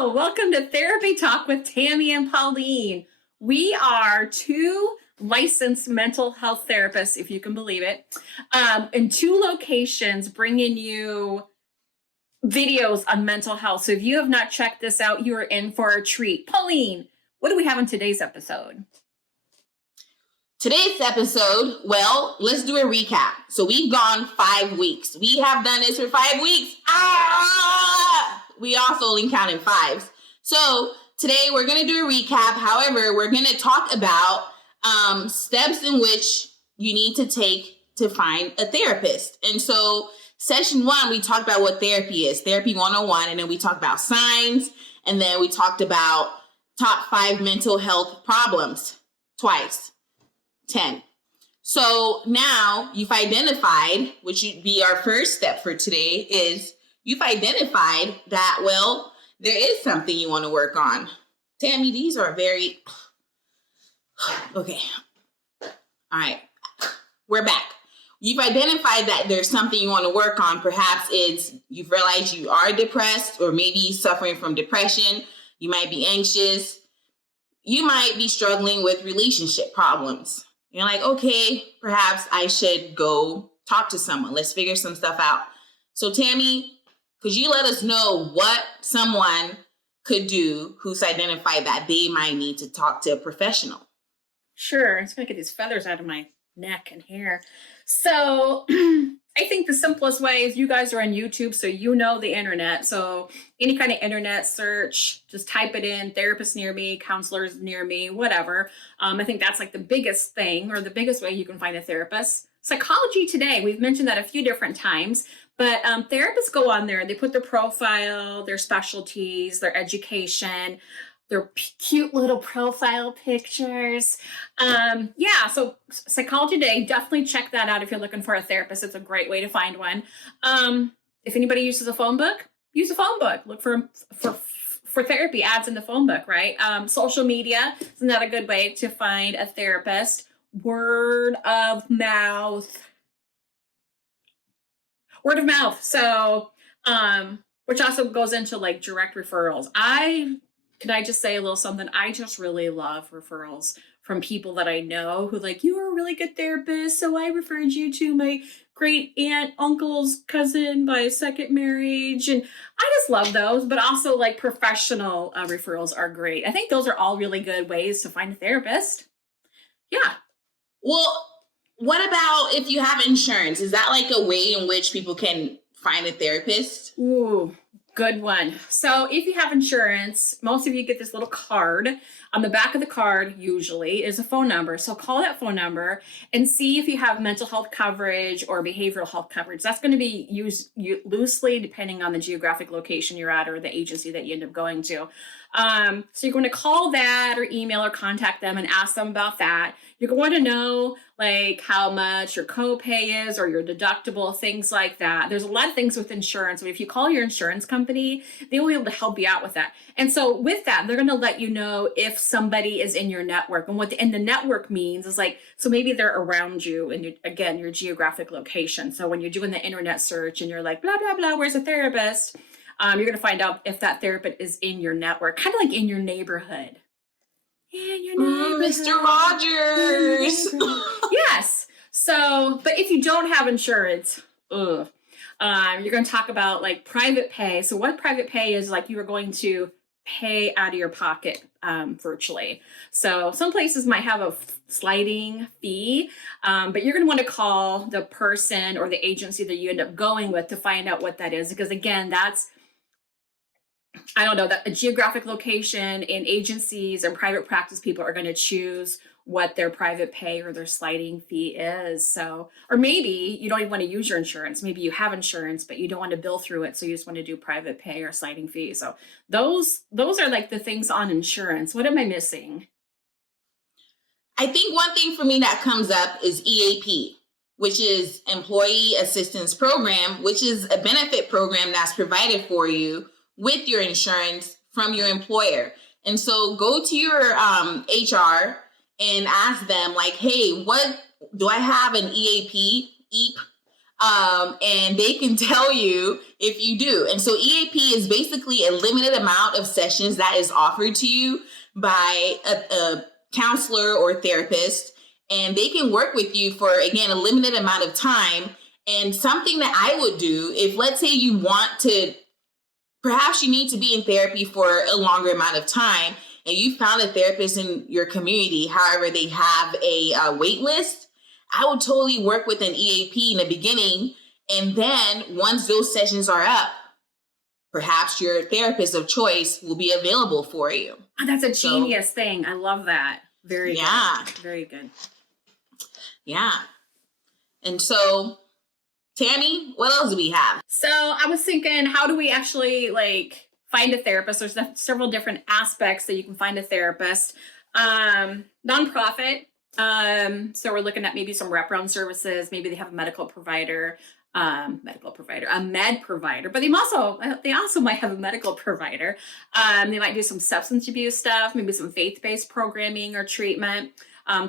Hello, welcome to Therapy Talk with Tammy and Pauline. We are two licensed mental health therapists, if you can believe it, in two locations bringing you videos on mental health. So if you have not checked this out, you are in for a treat. Pauline, what do we have in today's episode? Today's episode, well, let's do a recap. So we've gone 5 weeks. We have done this for 5 weeks. We also only count in fives. So today we're going to do a recap. However, we're going to talk about steps in which you need to take to find a therapist. And so session 1, we talked about what therapy is, therapy 101. And then we talked about signs. And then we talked about top 5 mental health problems twice. 10. So now you've identified, which would be our first step for today, is you've identified that, well, there is something you want to work on. Tammy, these are very, okay. All right, we're back. You've identified that there's something you want to work on. Perhaps you've realized you are depressed or maybe suffering from depression. You might be anxious. You might be struggling with relationship problems. You're like, okay, perhaps I should go talk to someone. Let's figure some stuff out. So Tammy, could you let us know what someone could do who's identified that they might need to talk to a professional? Sure. I'm just going to get these feathers out of my neck and hair. So I think the simplest way is you guys are on YouTube, so you know the internet. So any kind of internet search, just type it in, therapists near me, counselors near me, whatever. I think that's like the biggest thing or the biggest way you can find a therapist. Psychology Today, we've mentioned that a few different times, but therapists go on there, they put their profile, their specialties, their education, their cute little profile pictures. So Psychology Today, definitely check that out if you're looking for a therapist. It's a great way to find one. If anybody uses a phone book, use a phone book. Look for therapy ads in the phone book, right? Social media is another good way to find a therapist. Word of mouth. So, which also goes into like direct referrals. Can I just say a little something? I just really love referrals from people that I know who like, you are a really good therapist, so I referred you to my great aunt, uncle's cousin by a second marriage. And I just love those, but also like professional referrals are great. I think those are all really good ways to find a therapist. Yeah. Well, what about if you have insurance? Is that like a way in which people can find a therapist? Ooh. Good one. So if you have insurance, most of you get this little card. On the back of the card, usually, is a phone number. So call that phone number and see if you have mental health coverage or behavioral health coverage. That's going to be used loosely depending on the geographic location you're at or the agency that you end up going to. So you're going to call that or email or contact them and ask them about that. You're going to know like how much your copay is or your deductible, things like that. There's a lot of things with insurance. But if you call your insurance company, they will be able to help you out with that. And so with that, they're going to let you know if somebody is in your network. And what the network means is like, so maybe they're around you and again, your geographic location. So when you're doing the internet search and you're like, blah, blah, blah, where's a therapist? You're going to find out if that therapist is in your network, kind of like in your neighborhood. Mr. Rogers. Yes. So, but if you don't have insurance, you're going to talk about like private pay. So what private pay is like you are going to pay out of your pocket virtually. So some places might have a sliding fee, but you're going to want to call the person or the agency that you end up going with to find out what that is. Because again, that's, I don't know, that a geographic location and agencies and private practice people are going to choose what their private pay or their sliding fee is. So, or maybe you don't even want to use your insurance. Maybe you have insurance, but you don't want to bill through it. So you just want to do private pay or sliding fee. So those are like the things on insurance. What am I missing? I think one thing for me that comes up is EAP, which is Employee Assistance Program, which is a benefit program that's provided for you with your insurance from your employer. And so go to your HR and ask them like, hey, what do I have an EAP And they can tell you if you do. And so EAP is basically a limited amount of sessions that is offered to you by a counselor or therapist. And they can work with you for, again, a limited amount of time. And something that I would do, if let's say you want to, perhaps you need to be in therapy for a longer amount of time, and you found a therapist in your community, however, they have a wait list, I would totally work with an EAP in the beginning. And then once those sessions are up, perhaps your therapist of choice will be available for you. Oh, that's a genius thing. I love that. Very good. Very good. Yeah. And so, Tammy, what else do we have? So I was thinking, how do we actually find a therapist? There's several different aspects that you can find a therapist. Nonprofit. So we're looking at maybe some wraparound services. Maybe they have a medical provider, a med provider, but they also might have a medical provider. They might do some substance abuse stuff, maybe some faith-based programming or treatment,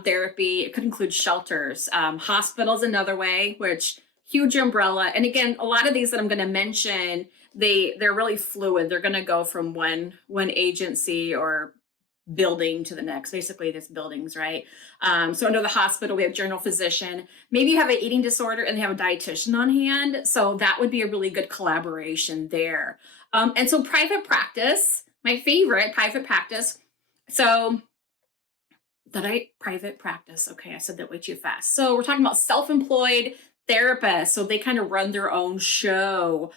therapy. It could include shelters, hospitals, another way, which huge umbrella. And again, a lot of these that I'm going to mention, they're really fluid. They're going to go from one agency or building to the next. Basically, this buildings, right? So under the hospital, we have general physician. Maybe you have an eating disorder and they have a dietitian on hand. So that would be a really good collaboration there. And so private practice, my favorite, private practice. So private practice. Okay, I said that way too fast. So we're talking about self-employed therapists. So they kind of run their own show,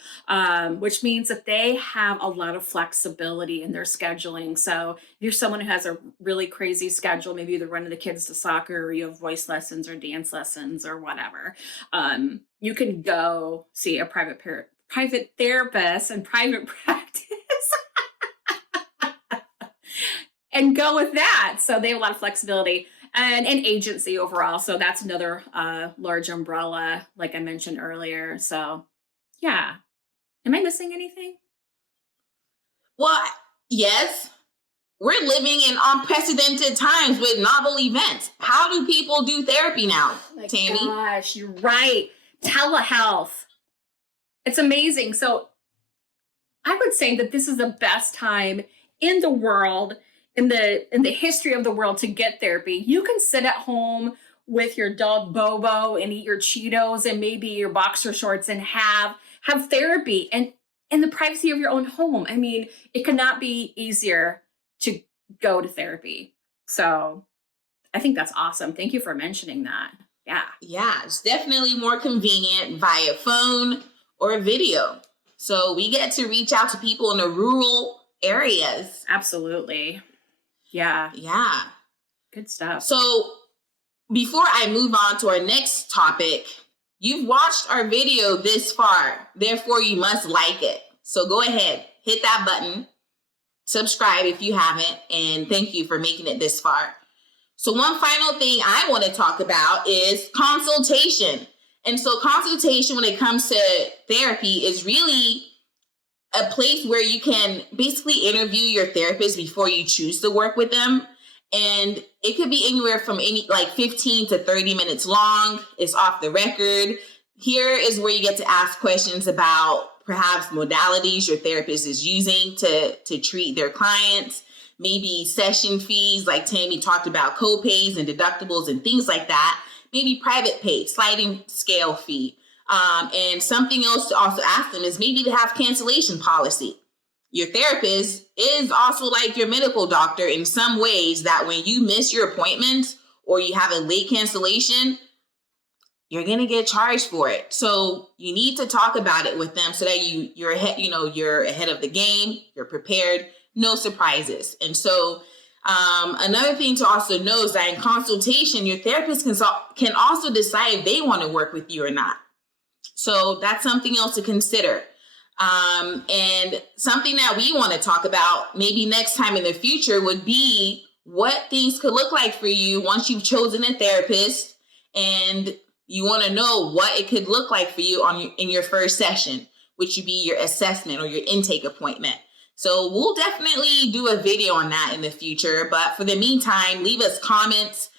which means that they have a lot of flexibility in their scheduling. So if you're someone who has a really crazy schedule, maybe you're running the kids to soccer, or you have voice lessons or dance lessons or whatever, you can go see a private therapist and private practice and go with that. So they have a lot of flexibility. And an agency overall. So that's another large umbrella, like I mentioned earlier. So, yeah. Am I missing anything? Well, yes. We're living in unprecedented times with novel events. How do people do therapy now, Tammy? Gosh, you're right. Telehealth. It's amazing. So I would say that this is the best time in the world, in the history of the world, to get therapy. You can sit at home with your dog Bobo and eat your Cheetos and maybe your boxer shorts and have therapy and in the privacy of your own home. I mean, it could not be easier to go to therapy. So I think that's awesome. Thank you for mentioning that. Yeah. Yeah, it's definitely more convenient via phone or video. So we get to reach out to people in the rural areas. Absolutely. Yeah. Yeah. Good stuff. So before I move on to our next topic, you've watched our video this far, therefore you must like it. So go ahead, hit that button, subscribe if you haven't, and thank you for making it this far. So one final thing I want to talk about is consultation. And so consultation, when it comes to therapy, is really a place where you can basically interview your therapist before you choose to work with them. And it could be anywhere from 15 to 30 minutes long. It's off the record. Here is where you get to ask questions about perhaps modalities your therapist is using to treat their clients, maybe session fees, like Tammy talked about, co-pays and deductibles and things like that, maybe private pay, sliding scale fee. And something else to also ask them is maybe to have cancellation policy. Your therapist is also like your medical doctor in some ways, that when you miss your appointments or you have a late cancellation, you're going to get charged for it. So you need to talk about it with them so that you're ahead, you're ahead of the game, you're prepared, no surprises. And so another thing to also know is that in consultation, your therapist can also decide if they want to work with you or not. So that's something else to consider. And something that we want to talk about maybe next time in the future would be what things could look like for you once you've chosen a therapist and you want to know what it could look like for you in your first session, which would be your assessment or your intake appointment. So we'll definitely do a video on that in the future. But for the meantime, leave us comments,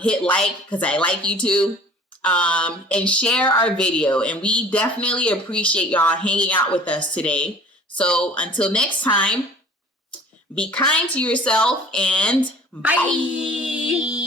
hit like, because I like you too. and share our video. And we definitely appreciate y'all hanging out with us today. So until next time, be kind to yourself and Bye.